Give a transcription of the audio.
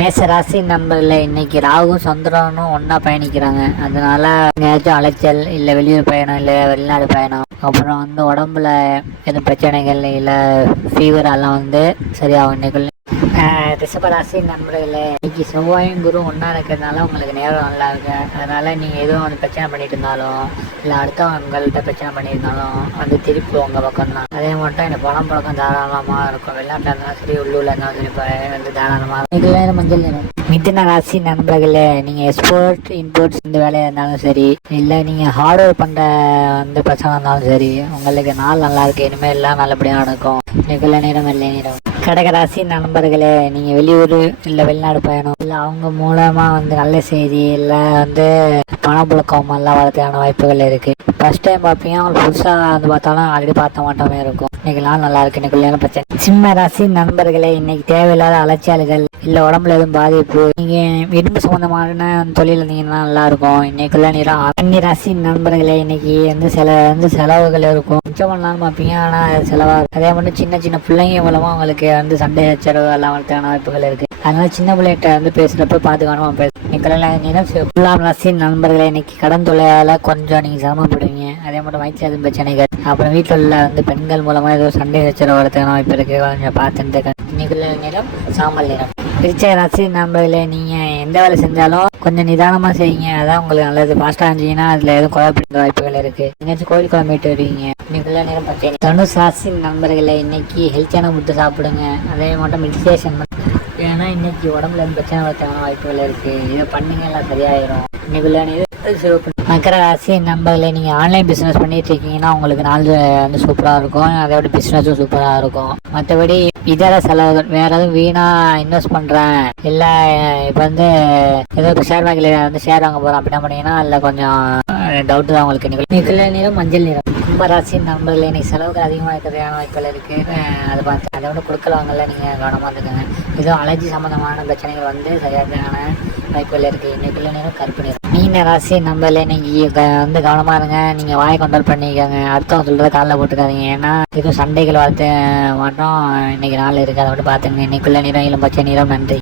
மேச ராசி இன்னைக்கு ராகும் சந்திரனும் ஒன்றா பயணிக்கிறாங்க. அதனால எங்கேயாச்சும் அலைச்சல் இல்லை வெளியூர் பயணம் இல்லை வெளிநாடு பயணம். அப்புறம் வந்து உடம்புல எதுவும் பிரச்சனைகள் இல்லை ஃபீவர் எல்லாம் வந்து சரியாகும் இன்னைக்கு ரிஷபராசி நண்பர்களே இன்றைக்கி செவ்வாயும் குரு ஒன்றா இருக்கிறதுனால உங்களுக்கு நேரம் நல்லா இருக்கு. அதனால் நீங்கள் எதுவும் வந்து பிரச்சனை பண்ணிட்டு இருந்தாலும் இல்லை அடுத்தவங்கள்ட்ட பிரச்சனை பண்ணியிருந்தாலும் வந்து திருப்பி உங்கள் பக்கம் தான். அதே மட்டும் எனக்கு பணம் பழக்கம் தாராளமாக இருக்கும். வெளிநாட்டில் இருந்தாலும் சரி உள்ளூரில் இருந்தாலும் சரி இப்போ வந்து தாராளமாக இன்னைக்கு மஞ்சள் நேரம் மிதுன ராசி நண்பர்களே நீங்கள் எக்ஸ்போர்ட் இம்போர்ட்ஸ் இந்த வேலையாக இருந்தாலும் சரி இல்லை நீங்கள் ஒர்க் பண்ணுற வந்து பசங்க இருந்தாலும் சரி உங்களுக்கு நாள் நல்லா இருக்கு இனிமேல் எல்லாம் நல்லபடியாக நடக்கும். நிகழ நேரம் இல்லை நேரம்? கடகராசி நண்பர்களே நீங்கள் வெளியூர் இல்லை வெளிநாடு பயணம் இல்லை அவங்க மூலமாக வந்து நல்ல செய்தி இல்லை வந்து பணப்புழக்கம் எல்லாம் வரதுக்கான வாய்ப்புகள் இருக்குது ஃபர்ஸ்ட் டைம் பார்ப்பீங்க. அவங்க புதுசாக வந்து பார்த்தாலும் ஆல்ரெடி பார்த்த மாட்டோமே இருக்கும். இன்னைக்கு நாள் நல்லா இருக்கு. இன்னைக்கு பிரச்சனை. சிம்ம ராசி நண்பர்களே இன்னைக்கு தேவையில்லாத அலைச்சல்கள் இல்லை உடம்புல எதுவும் பாதிப்பு நீங்கள் இரும்பு சம்மந்தமான தொழில் இருந்தீங்கன்னா நல்லா இருக்கும். இன்னைக்குள்ள நேரம் அன்னி ராசி நண்பர்களே இன்னைக்கு வந்து சில வந்து செலவுகள் இருக்கும். மிச்சம் பண்ணலாம்னு பார்ப்பீங்க. ஆனால் செலவாக அதே மட்டும் சின்ன சின்ன பிள்ளைங்க மூலமாக அவங்களுக்கு வந்து சண்டை சச்சரவு எல்லாம் வரதுக்கான வாய்ப்புகள் இருக்குது அதனால சின்ன பிள்ளைகிட்ட வந்து பேசுகிறப்ப பார்த்து பேச இன்னைக்கு நேரம் ஃபுல்லாம் ராசி நண்பர்களை இன்னைக்கு கடன் தொல்லையால கொஞ்சம் நீங்க சிரமப்படுவீங்க அதே மட்டும் வயிற்று பிரச்சனைகள். அப்புறம் வீட்டில் உள்ள வந்து பெண்கள் மூலமா ஏதோ சண்டை சச்சரவு வரதுக்கான வாய்ப்பு இருக்கு. கொஞ்சம் பார்த்துட்டு இன்னைக்குள்ள நேரம் சாம்பல் நிறம் விருச்சக ராசி நண்பர்களே நீங்க எந்த வேலை செஞ்சாலும் கொஞ்சம் நிதானமா செய்யுங்க. அதான் உங்களுக்கு நல்லது. ஃபாஸ்ட்டாக இருந்துச்சுன்னா அதுல எதுவும் குழப்பிடுற வாய்ப்புகள் இருக்கு. எங்கேயாச்சும் கோயில் குழம்பிட்டு வருவீங்க. இன்னைக்குள்ள நேரம் பார்த்தீங்க தனுஷ் ராசி நண்பர்களை இன்னைக்கு ஹெல்த்தியான ஃபுட்டு சாப்பிடுங்க. அதே மட்டும் மெடிடேஷன் ஏன்னா இன்னைக்கு உடம்புல இருந்து பிரச்சனை வரதுக்கான வாய்ப்புகள் இருக்கு. இதை பண்ணீங்க எல்லாம் சரியாயிரும் இன்னைக்குள்ள நேரம் சிவப்பு மகர ராசி நண்பர்களே நீங்கள் ஆன்லைன் பிஸ்னஸ் பண்ணிட்டு இருக்கீங்கன்னா உங்களுக்கு நாள் வந்து சூப்பராக இருக்கும். அதோட பிஸ்னஸும் சூப்பராக இருக்கும். மற்றபடி இதர செலவுகள் வேற எதுவும் வீணா இன்வெஸ்ட் பண்ணுறேன் இல்லை இப்போ வந்து ஏதோ ஷேர் மார்க்கெட்டில் வந்து ஷேர் வாங்க போகிறோம் அப்படின்னா பண்ணீங்கன்னா இல்ல கொஞ்சம் டவுட் தான் உங்களுக்கு இன்னைக்கு இன்னைக்குள்ள நிறம் மஞ்சள் நிறம். கும்பராசி நண்பர்களே இன்னைக்கு செலவுகள் அதிகமாக இருக்கிறதுக்கான வாய்ப்புகள் இருக்குது அதை பார்த்து அதை விட கொடுக்கல் வாங்கல நீங்கள் கவனமாக இருந்துக்கோங்க. ஏதோ அலர்ஜி சம்மந்தமான பிரச்சனைகள் வந்து சரியாகிறதுக்கான வாய்ப்புகள் இருக்குது இன்னைக்குள்ள நேரம் கருப்பு நிறம். மீன ராசி நம்பல நீங்கள் வந்து கவனமாக இருங்க. நீங்கள் வாயை கண்ட்ரோல் பண்ணிக்கோங்க. அடுத்தவங்க சொல்கிறத காலில் போட்டுக்காதீங்க. ஏன்னா எதுவும் சண்டைகள் வளர்த்து மாட்டோம் இன்னைக்கு நாள் இருக்குது அதை மட்டும் பார்த்துங்க இன்னைக்குள்ள நிறம் இளம் பச்சை நிறம். நன்றி.